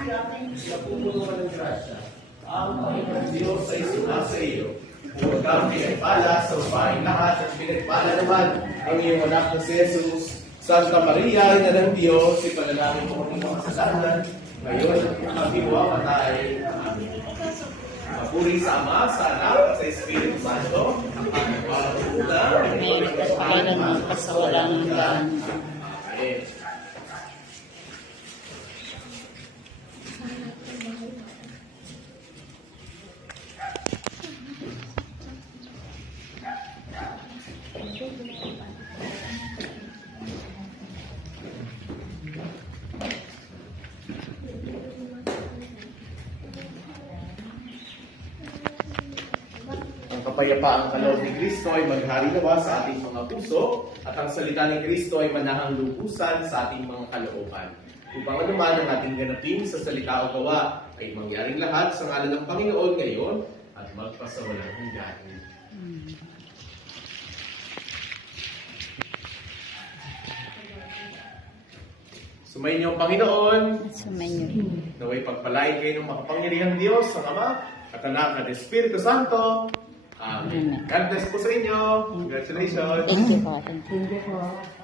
Napupuno ka ng grasya. Ang Panginoon Diyos ay sumasa iyo. Huwag kang pinagpala sa babaeng lahat at pinagpala naman ang iyong anak na si Jesus. Santa Maria, Ina ng Diyos, ipanalangin mo kami mga kasalanan, ngayon at kami matay. Amen. Papuri sa Ama, sa Anak, at sa Espiritu Santo, ang pagpapuna, Amen. Pagpapailan ng kasawalang hanggan. Amen. Ang kapayapaang kaloob ni Kristo ay maghari nawa sa ating mga puso at ang salita ni Kristo ay manahang lubusan sa ating mga kalooban. Upang anuman ang ating ganapin sa salita o gawa ay mangyaring lahat sa ngalan ng Panginoon ngayon at magpasawalang hanggan. Sumayin niyo ang Panginoon. Sumainyo. Naway pagpalain kayo ng makapangyarihang Diyos, ang Ama, at Anak at Espiritu Santo. Amen. God bless po sa inyo. Congratulations. Thank you po. Thank you. Thank you po.